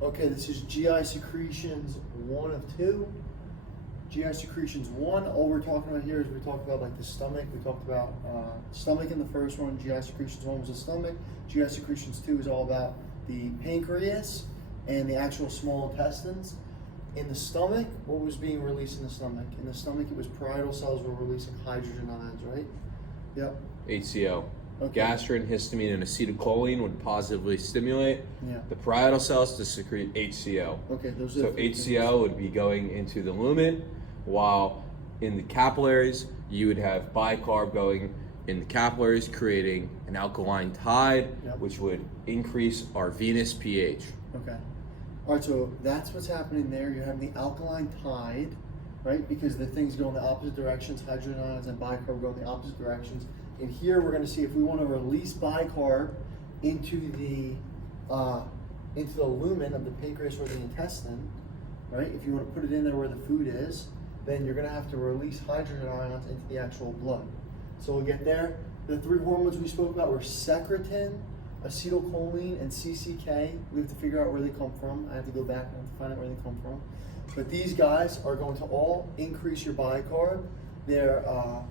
Okay, this is GI secretions 1 of 2. GI secretions 1, all we're talking about here is we talked about like the stomach. We talked about stomach in the first one. GI secretions 1 was the stomach. GI secretions 2 is all about the pancreas and the actual small intestines. In the stomach, what was being released in the stomach? In the stomach, it was parietal cells were releasing hydrogen ions, right? Yep. HCl. Okay. Gastrin, histamine, and acetylcholine would positively stimulate the parietal cells to secrete HCl. Okay, those are so HCl would be going into the lumen, while in the capillaries, you would have bicarb going in the capillaries, creating an alkaline tide, which would increase our venous pH. Okay. All right, so that's what's happening there. You're having the alkaline tide, right? Because the things go in the opposite directions. Hydrogen ions and bicarb go in the opposite directions. And here we're going to see if we want to release bicarb into the lumen of the pancreas or the intestine, right? If you want to put it in there where the food is, then you're going to have to release hydrogen ions into the actual blood. So we'll get there. The 3 hormones we spoke about were secretin, acetylcholine, and CCK. We have to figure out where they come from. I have to go back and find out where they come from. But these guys are going to all increase your bicarb. They're,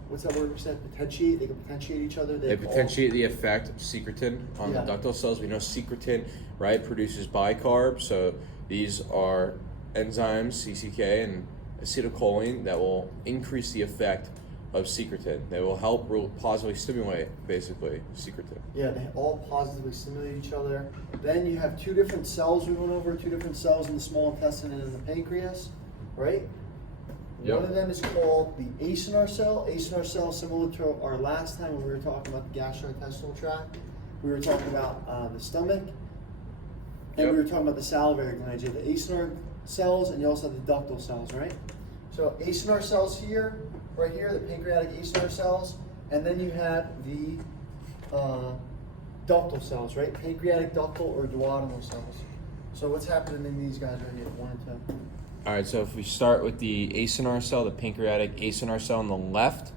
what's that word we said? Potentiate. They can potentiate each other. They potentiate the effect of secretin on the ductal cells. We know secretin, right, produces bicarb. So these are enzymes, CCK and acetylcholine, that will increase the effect of secretin. They will help positively stimulate, basically, secretin. Yeah, they all positively stimulate each other. Then you have 2 different cells we went over, 2 different cells in the small intestine and in the pancreas, right? One of them is called the acinar cell. Acinar cell, similar to our last time when we were talking about the gastrointestinal tract. We were talking about the stomach, and we were talking about the salivary glands. You have the acinar cells, and you also have the ductal cells, right? So acinar cells here, right here, the pancreatic acinar cells, and then you have the ductal cells, right? Pancreatic ductal or duodenal cells. So what's happening in these guys right here, 1 and 2? All right, so if we start with the acinar cell, the pancreatic acinar cell on the left,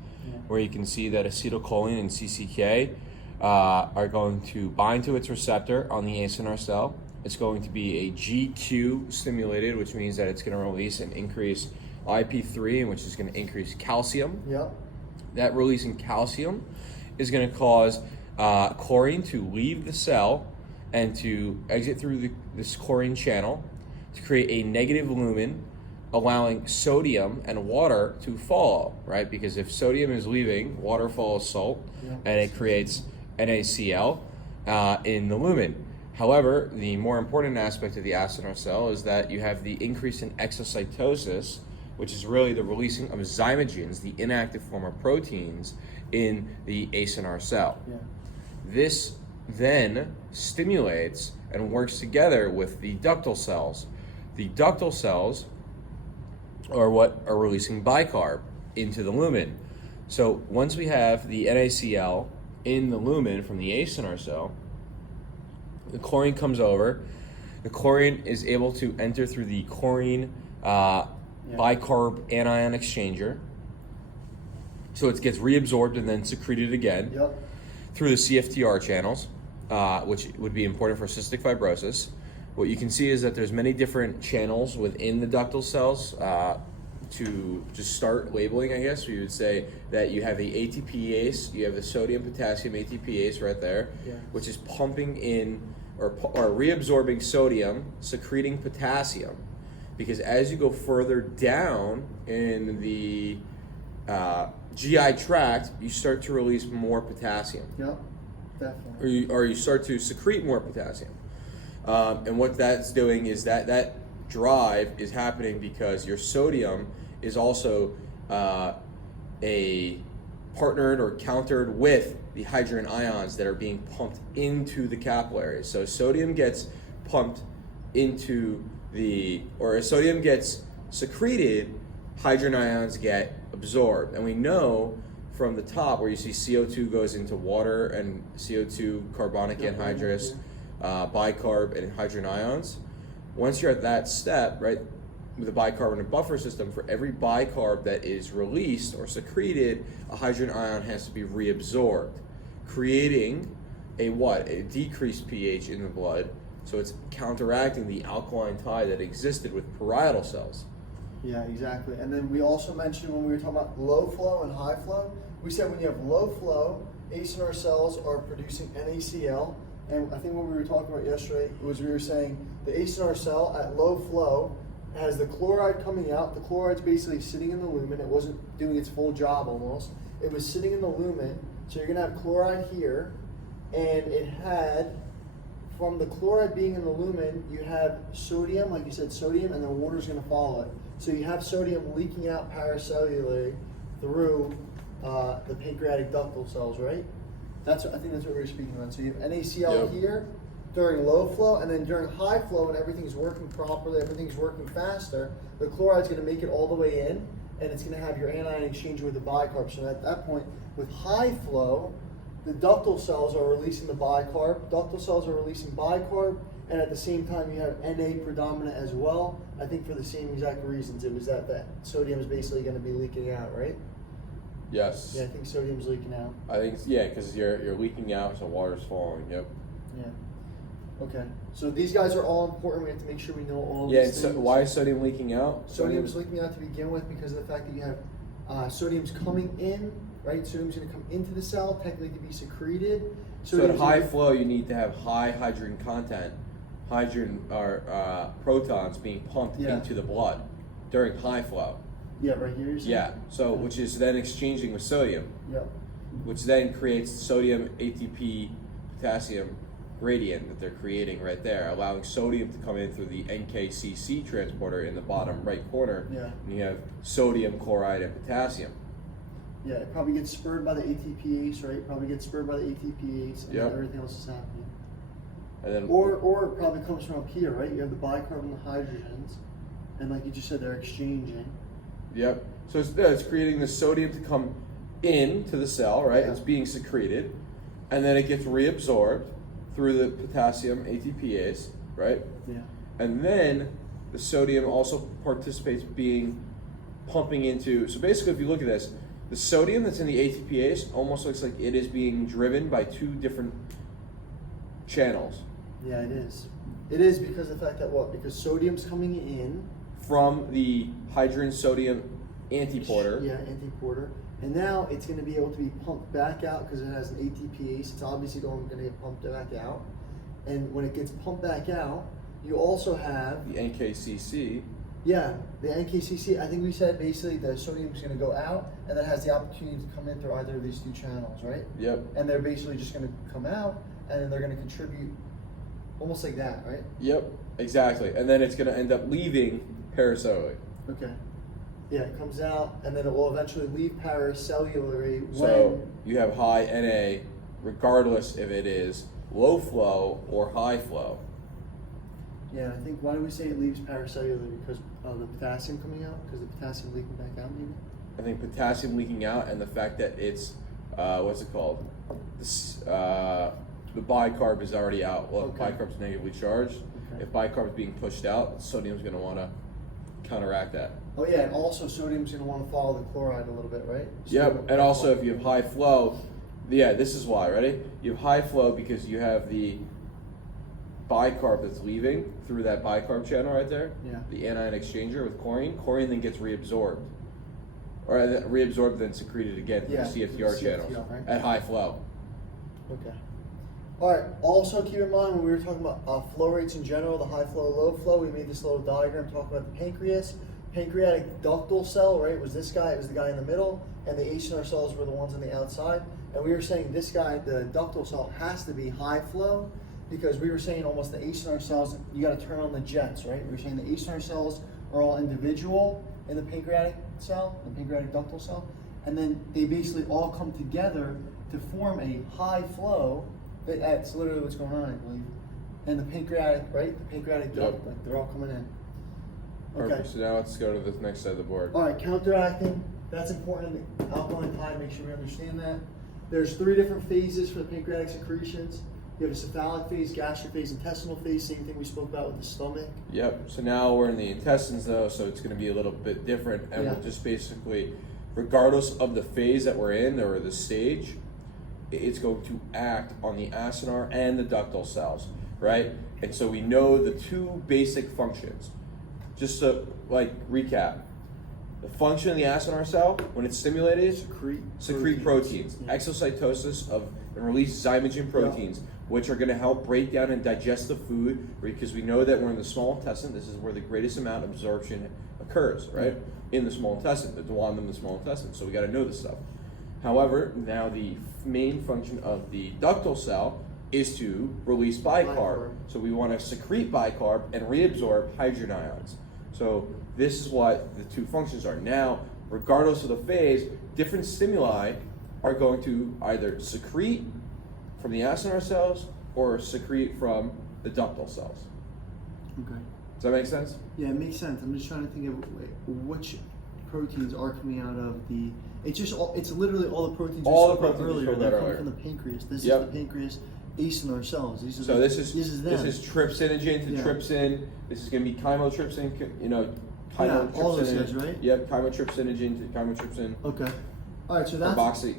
where you can see that acetylcholine and CCK are going to bind to its receptor on the acinar cell. It's going to be a G2 stimulated, which means that it's going to release and increase IP3, which is going to increase calcium. That releasing calcium is going to cause chlorine to leave the cell and to exit through this chlorine channel to create a negative lumen, allowing sodium and water to fall, right? Because if sodium is leaving, water follows salt, and it creates NaCl in the lumen. However, the more important aspect of the acinar cell is that you have the increase in exocytosis, which is really the releasing of zymogens, the inactive form of proteins, in the acinar cell. This then stimulates and works together with the ductal cells. The ductal cells are what are releasing bicarb into the lumen. So once we have the NaCl in the lumen from the acinar cell, the chlorine comes over. The chlorine is able to enter through the chlorine bicarb anion exchanger. So it gets reabsorbed and then secreted again through the CFTR channels, which would be important for cystic fibrosis. What you can see is that there's many different channels within the ductal cells. To just start labeling, I guess, we would say that you have the ATPase, you have the sodium potassium ATPase right there, which is pumping in or reabsorbing sodium, secreting potassium. Because as you go further down in the GI tract, you start to release more potassium. Definitely. Or you start to secrete more potassium. And what that's doing is that drive is happening because your sodium is also partnered or countered with the hydrogen ions that are being pumped into the capillaries. So sodium gets pumped into as sodium gets secreted, hydrogen ions get absorbed. And we know from the top where you see CO2 goes into water and CO2, carbonic anhydrous, bicarb, and hydrogen ions. Once you're at that step, right, with the bicarbonate buffer system, for every bicarb that is released or secreted, a hydrogen ion has to be reabsorbed, creating a decreased pH in the blood, So it's counteracting the alkaline tie that existed with parietal cells. Yeah, exactly. And then we also mentioned when we were talking about low flow and high flow, we said when you have low flow, acinar cells are producing NaCl. And I think what we were talking about yesterday was we were saying the acinar cell at low flow has the chloride coming out. The chloride's basically sitting in the lumen. It wasn't doing its full job almost. It was sitting in the lumen. So you're going to have chloride here, and it had, from the chloride being in the lumen, you have sodium, like you said, sodium, and then water's going to follow it. So you have sodium leaking out paracellularly through the pancreatic ductal cells, right? I think that's what we were speaking about. So you have NaCl here during low flow, and then during high flow, when everything's working properly, everything's working faster, the chloride's going to make it all the way in, and it's going to have your anion exchange with the bicarb. So at that point, with high flow, the ductal cells are releasing the bicarb. Ductal cells are releasing bicarb, and at the same time, you have Na predominant as well. I think for the same exact reasons. It was that sodium is basically going to be leaking out, right? Yes. Yeah, I think sodium's leaking out. I think, yeah, because you're leaking out, so water's falling. Yep. Yeah. Okay. So these guys are all important. We have to make sure we know all of Yeah, these and things. why is sodium leaking out? Sodium's leaking out to begin with because of the fact that you have sodium's coming in, right? Sodium's going to come into the cell, technically to be secreted. So at high flow, you need to have high hydrogen content, hydrogen or protons being pumped into the blood during high flow. Yeah, right here. Yeah, so which is then exchanging with sodium. Yep. Which then creates sodium ATP potassium gradient that they're creating right there, allowing sodium to come in through the NKCC transporter in the bottom right corner. Yeah. And you have sodium, chloride, and potassium. Yeah, it probably gets spurred by the ATPase, right? Probably gets spurred by the ATPase, and then everything else is happening. And then, or it probably comes from up here, right? You have the bicarb and the hydrogens, and like you just said, they're exchanging. Yep. So it's creating the sodium to come into the cell, right? Yeah. It's being secreted, and then it gets reabsorbed through the potassium ATPase, right? Yeah. And then the sodium also participates pumping into, so basically if you look at this, the sodium that's in the ATPase almost looks like it is being driven by two different channels. Yeah, it is. It is because of the fact that what? Because sodium's coming in from the hydrogen sodium antiporter. Yeah, antiporter. And now it's going to be able to be pumped back out because it has an ATPase. It's obviously going to get pumped back out. And when it gets pumped back out, you also have the NKCC. Yeah, the NKCC. I think we said basically the sodium is going to go out, and that has the opportunity to come in through either of these two channels, right? Yep. And they're basically just going to come out, and then they're going to contribute almost like that, right? Yep, exactly. And then it's going to end up leaving paracellularly. Okay. Yeah, it comes out, and then it will eventually leave paracellularly when... So you have high Na, regardless if it is low flow or high flow. Yeah, I think, why do we say it leaves paracellular? Because of the potassium coming out? Because the potassium leaking back out, maybe? I think potassium leaking out and the fact that it's, what's it called? The bicarb is already out. Well, Okay. bicarb's negatively charged. Okay. If bicarb is being pushed out, sodium's going to want to counteract that. Oh yeah, and also sodium's going to want to follow the chloride a little bit, right? Yep, and also if you have high flow, yeah, this is why, ready? You have high flow because you have the bicarb that's leaving through that bicarb channel right there. Yeah. The anion exchanger with chlorine. Chlorine then gets reabsorbed. Or reabsorbed then secreted again through the CFTR CFTR, channels right? at high flow. Okay. All right. Also keep in mind when we were talking about flow rates in general, the high flow, low flow, we made this little diagram talking about the pancreas. Pancreatic ductal cell, right, was this guy. It was the guy in the middle, and the acinar cells were the ones on the outside. And we were saying this guy, the ductal cell, has to be high flow because we were saying almost the acinar cells, you got to turn on the jets, right? We were saying the acinar cells are all individual in the pancreatic cell, the pancreatic ductal cell, and then they basically all come together to form a high flow. That's literally what's going on, I believe. And the pancreatic, right? The pancreatic duct, like they're all coming in. Okay. Perfect. So now let's go to the next side of the board. All right, counteracting. That's important. The alkaline tie, make sure we understand that. There's 3 different phases for the pancreatic secretions. You have a cephalic phase, gastric phase, intestinal phase. Same thing we spoke about with the stomach. Yep. So now we're in the intestines though, so it's going to be a little bit different, and Yeah. we'll just basically, regardless of the phase that we're in or the stage, it's going to act on the acinar and the ductal cells. right? And so we know the two basic functions. Just to like recap, the function of the acinar cell when it's stimulated is secrete proteins. Yeah. Exocytosis of and release zymogen proteins, which are going to help break down and digest the food, because we know that we're in the small intestine. This is where the greatest amount of absorption occurs, right? In the small intestine, the duodenum in the small intestine. So we got to know this stuff. However, now the main function of the ductal cell is to release bicarb. So we want to secrete bicarb and reabsorb hydrogen ions. So this is what the two functions are. Now, regardless of the phase, different stimuli are going to either secrete from the acinar cells or secrete from the ductal cells. Okay. Does that make sense? Yeah, it makes sense. I'm just trying to think of which proteins are coming out of the. It's literally all the proteins. All we the spoke about proteins earlier. we spoke They're about coming earlier. from the pancreas. This Yep. is the pancreas acinar cells. These are So this is them. trypsinogen to trypsin. This is going to be chymotrypsin. All those guys, right? Yep, chymotrypsinogen to chymotrypsin. Okay. All right, so that's Carboxy,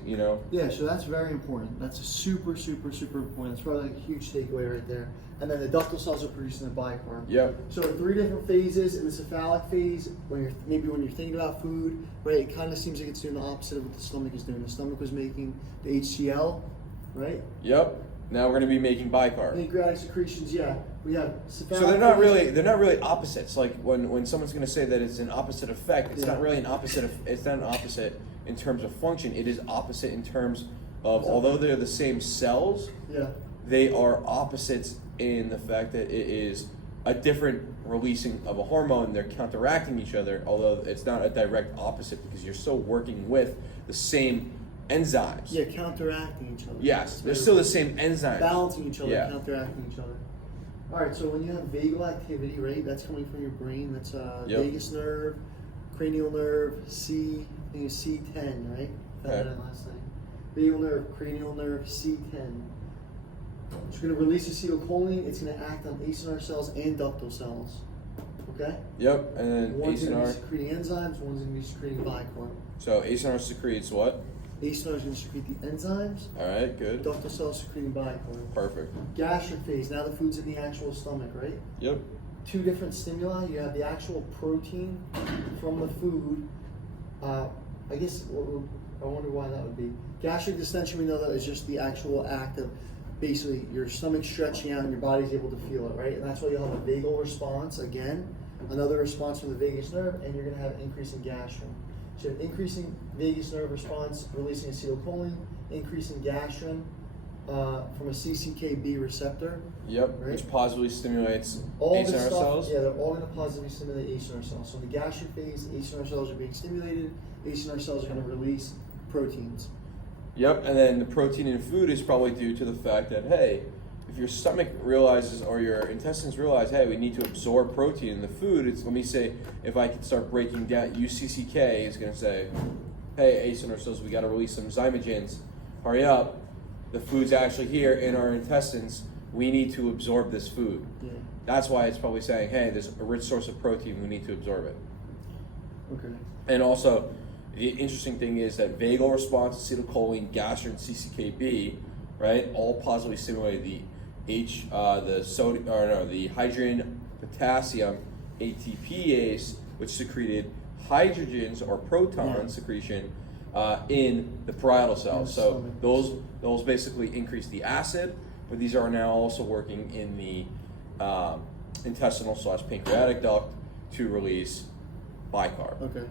Yeah, so that's very important. That's a super important. That's probably like a huge takeaway right there. And then the ductal cells are producing the bicarb. Yep. So 3 different phases. In the cephalic phase, when you're thinking about food, right? It kind of seems like it's doing the opposite of what the stomach is doing. The stomach was making the HCl, right? Yep. Now we're going to be making bicarb. Pancreatic secretions, yeah. We have cephalic. So they're not really opposites. Like when someone's going to say that it's an opposite effect, it's not really an opposite. It's not an opposite in terms of function. It is opposite in terms of, although they're the same cells, they are opposites in the fact that it is a different releasing of a hormone. They're counteracting each other, although it's not a direct opposite because you're still working with the same enzymes. Yeah, counteracting each other. Yes, they're still the same enzymes. Balancing each other, counteracting each other. All right, so when you have vagal activity, right, that's coming from your brain. That's vagus nerve, cranial nerve, I think it's C10, right? That last thing. Vagal nerve, cranial nerve, C10. It's going to release acetylcholine. It's going to act on acinar cells and ductal cells. Okay? Yep, and then one's going to acinar. be secreting enzymes, one's going to be secreting bicarb. So acinar secretes what? Acinar is going to secrete the enzymes. All right, good. Ductal cells secreting bicarb. Perfect. Gastric phase. Now the food's in the actual stomach, right? Yep. 2 different stimuli. You have the actual protein from the food. I guess I wonder why that would be. Gastric distension, we know that is just the actual act of basically your stomach stretching out and your body's able to feel it, right? And that's why you'll have a vagal response again, another response from the vagus nerve, and you're going to have increase in gastrin. So you have increasing vagus nerve response, releasing acetylcholine, increasing gastrin from a CCKB receptor. Yep, right? which positively stimulates All acinar this stuff, cells. yeah, they're all going to positively stimulate acinar cells. So in the gastric phase, acinar cells are being stimulated. Acinar cells are going to release proteins. Yep, and then the protein in food is probably due to the fact that, hey, if your stomach realizes or your intestines realize, hey, we need to absorb protein in the food, let me say, if I can start breaking down, UCCK is going to say, hey, acinar cells, we got to release some zymogens, hurry up. The food's actually here in our intestines. We need to absorb this food. Yeah. That's why it's probably saying, hey, there's a rich source of protein. We need to absorb it. Okay. And also, the interesting thing is that vagal response, acetylcholine, gastrin, CCKB, right, all positively stimulate the the hydrogen potassium ATPase, which secreted hydrogens or proton secretion in the parietal cells. So those basically increase the acid, but these are now also working in the intestinal / pancreatic duct to release bicarb. Okay.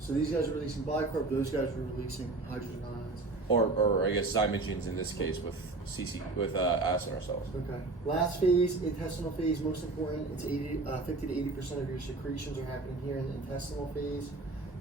So these guys are releasing bicarb, those guys are releasing hydrogen ions. Or I guess zymogens in this case with acinar cells. Okay. Last phase, intestinal phase, most important. It's 50 to 80% of your secretions are happening here in the intestinal phase.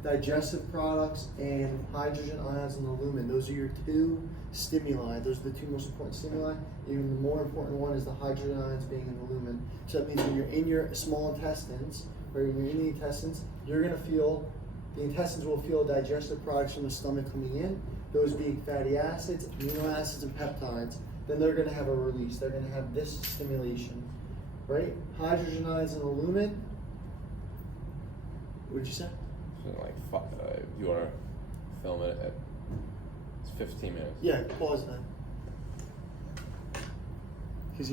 Digestive products and hydrogen ions in the lumen. Those are your 2 stimuli. Those are the 2 most important stimuli. Even the more important one is the hydrogen ions being in the lumen. So that means when you're in your small intestines, or when you're in the intestines, you're going to feel, the intestines will feel digestive products from the stomach coming in, those being fatty acids, amino acids, and peptides. Then they're going to have a release. They're going to have this stimulation, right? Hydrogen ions in the lumen. What did you say? Like, you want to film it at 15 minutes? Yeah, pause then.